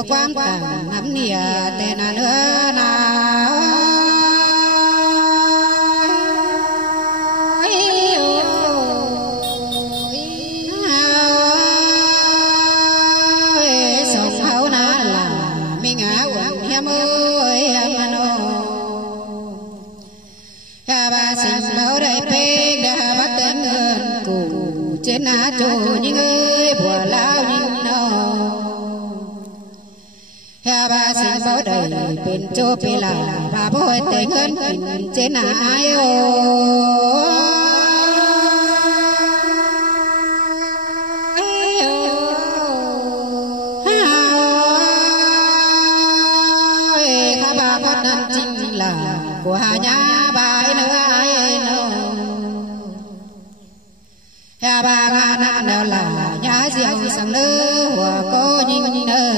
vô quan tàng nắm nìa tên nữa nào sống hậu na là mình quần hiếm ơi em nô bà sinh bảo đại phê đã bắt tên ngân cụ trên á chỗ những ơi bùa lao những nô bà sinh bảo đại bên chỗ bê là bà bôi tên ngân trên ai ô của nhà bài nữa ai đâu hà bà ngàn nào là nhà riêng sang nữ của cô nhìn nơ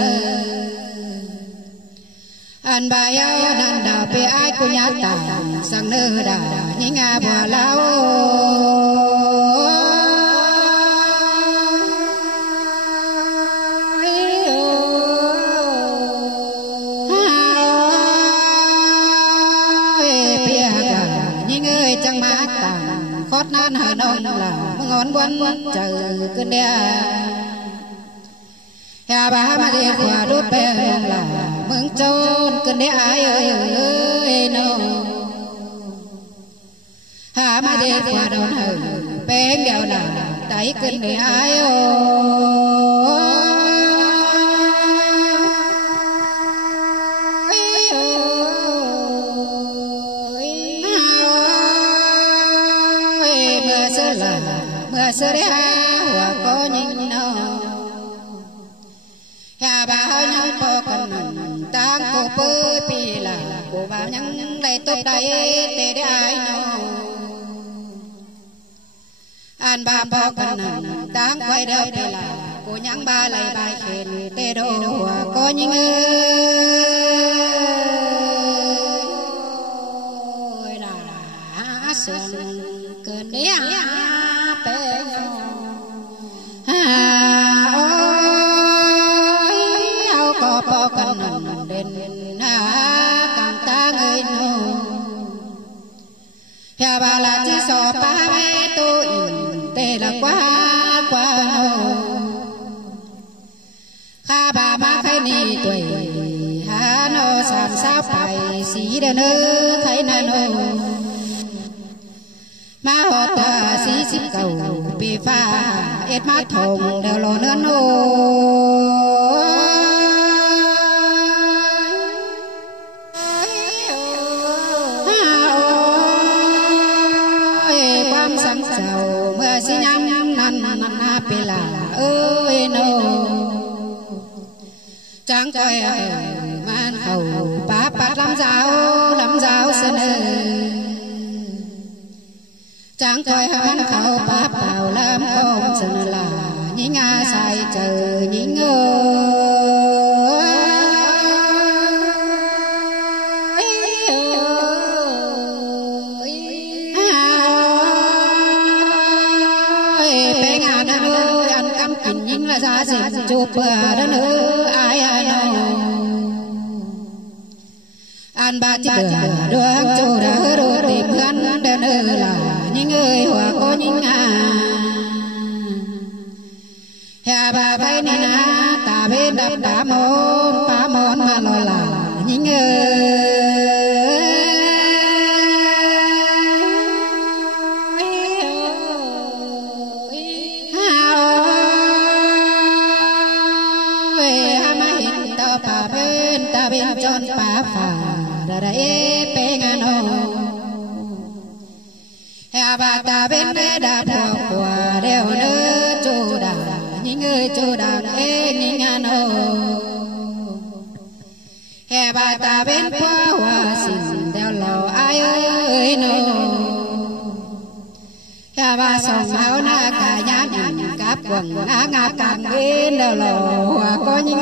anh bà yêu đàn đào bê ai của nhà ta sang nữ đà những à bùa lao chẳng mát tàn khót nan hở non là ngón quấn chờ cơn đe hà bà mà đi qua đốt bè là mừng trôn cơn đe ai ơi nô hà mà đi qua đón hở bé nghèo là tay cơn đe ai ơi mưa sơ đế hoa có nhìn nó hà bà hơi nhăn bò cần tăng cô bơ pi là cô vào nhăn đầy tốt đầy tê đế ai nó an bà bò cần tăng quay đeo pi là cô nhăn ba lấy bài khen tê đô hoa có nhìn ơi là xuân cơn đế ôi có bao cần đến càng ta người nô hà bà là chỉ so ba mẹ tôi tê là quá quá nô kha bà má khai ni tuổi hà nô sàm sao phải xí đờ nơ khai na nô má họ ta xí xí cầu bị pha ít má thùng đều lo nữa nô quang sáng sầu mưa xí nhắm nhắm năn năn bị là ơi nô trắng coi man hầu bá bát lắm giáo sơn chẳng coi hắn khẩu bá bảo làm không sân là những ai sai chờ những bé ngà đã ơi ăn cắm kín những là ra dịp chụp bờ đó nữa ai ai đâu ăn ba chiếc đường chỗ đã rồi tìm gắn đơn là những người hòa có những hà bà bay nè na ta bên đập đá môn mà nói là những người ta bên chọn pa phà đã đấy pe ngano hà bà ta bên đế đạp đào quả đeo nơ chỗ đà những người chỗ đà những ngano hà bà ta bên qua hoa xin đeo lầu ai ơi nô hà bà sòng áo na cả nhá nhá cáp quần ngã càng bên đeo lầu hoa có những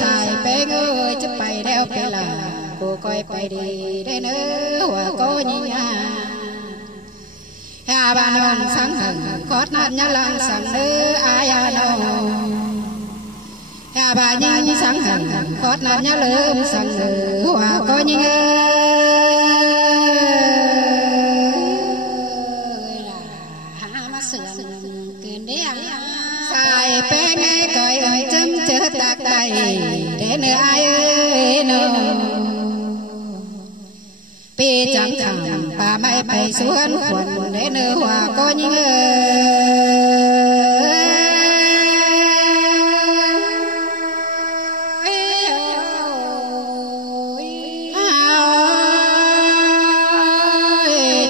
xài bé ơi chứ coi phải đi để nữa hòa có như nhà bà non sáng hằng khót nát nhá lang sáng nữ ai non bà nhìn sáng hằng khót nát nhá lơm sáng nữ hòa có như sai bé nghe coi ơi chấm chớ tạc tay để nữa ai ơi nó pi chẳng thẳng bà mai phải xuống quần để nữa hòa có những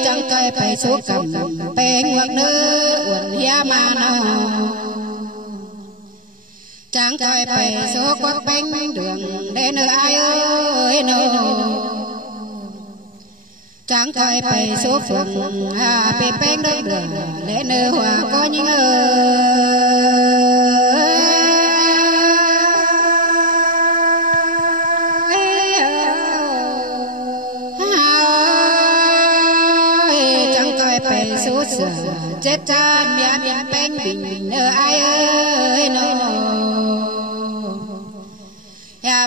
chẳng coi phải xuống cầm bé ngoặc nữa quần hia mà nó chẳng coi phải số quắc bánh đường để nơi ai ơi nó chẳng coi phải số phượng bị bánh đất đường để nơi hòa có những chẳng coi phải số sửa chết cha miệng bánh bình nơi ai ơi nó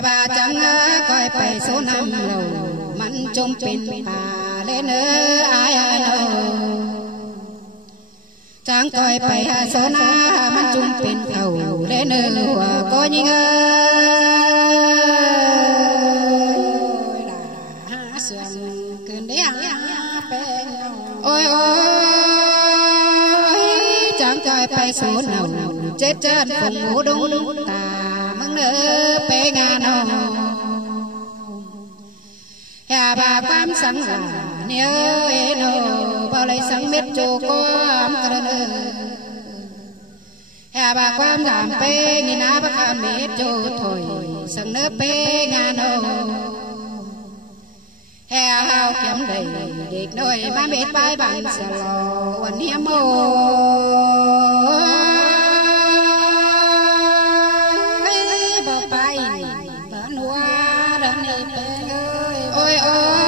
bà chẳng coi phải số năm lầu mặn trong pin bà lên ai đâu chẳng coi phải số na mặn trong pin thầu lên hòa có những ôi ôi chẳng coi phải số nào chết chân cùng ngủ đúng ta nỡ bé ngà nô bà quam sáng là nhớ nô bao lấy sáng biết cho con bà quam làm bé nhìn á bà quam biết cho thôi sáng nỡ bé ngà nô hao kiếm đầy địch đôi má biết bài bằng xà lò quần hiếm mô ôi ôi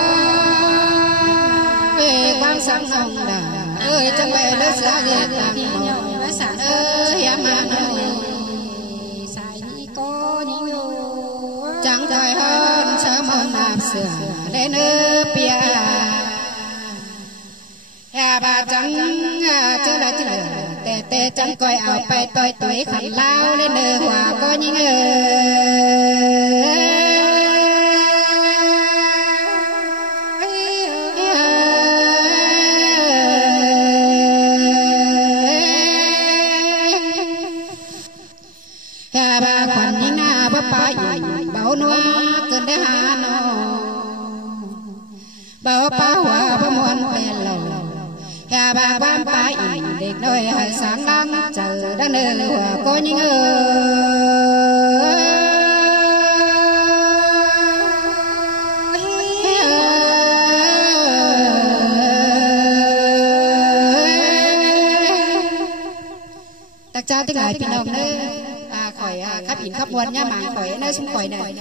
quang sáng hồng đà ơi trong bể lớp xa dệt tàng màu sáng ơi em mà nói xài đi có nhiều chẳng thời hơn sớm hơn làm sửa lên bia bà chẳng chứ là tê tê chẳng coi ảo bay tôi tuổi khẩn lao lên nơi hòa có những bà quan nhìn na bà phải bảo nuôi cơn đế hà nó bảo bà hòa bà muôn bè lầu bà quan phải để đôi sáng lăng chờ đang nơi hòa có những tất cha tiếng lại pin đồng nữa khỏi khắp in khắp muôn nha mạng khỏi nơi xung khỏi này